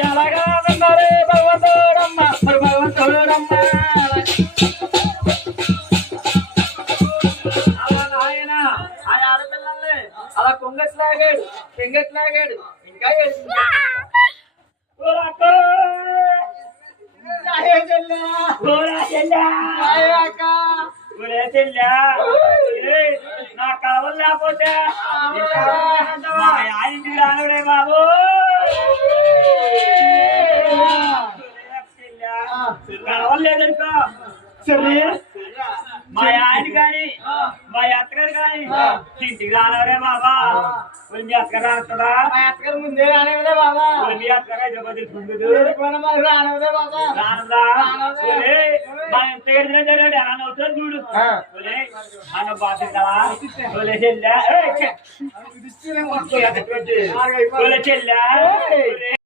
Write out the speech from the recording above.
ఎలాగా విన్నారే భగవంతుడమ్మ మరి భగవంతుడమ్మ అలా నాయన ఆ ఆడపిల్లల్ని అలా కొంగట్లాగాడు పెంగట్లాగాడు ఇంకా నా కావాలి లేకపోతే ఆయనకి రానుడే బాబు కావలేదనుకో మా ఆయన కాని మా అత్తగారు కాని ఇంటికి రానవరే బాబా మీ అత్తగారు రానుతుందా మా అత్తగారు ముందే రానివదే బాబా మీ అత్తగారు హైదరాబాద్ రానివదే బాబా రానుదా మా ఎంత జరిగాడు ఎలా నవ్వుతాడు చూడు అన్న బాధ్యత చెల్లా చెల్లా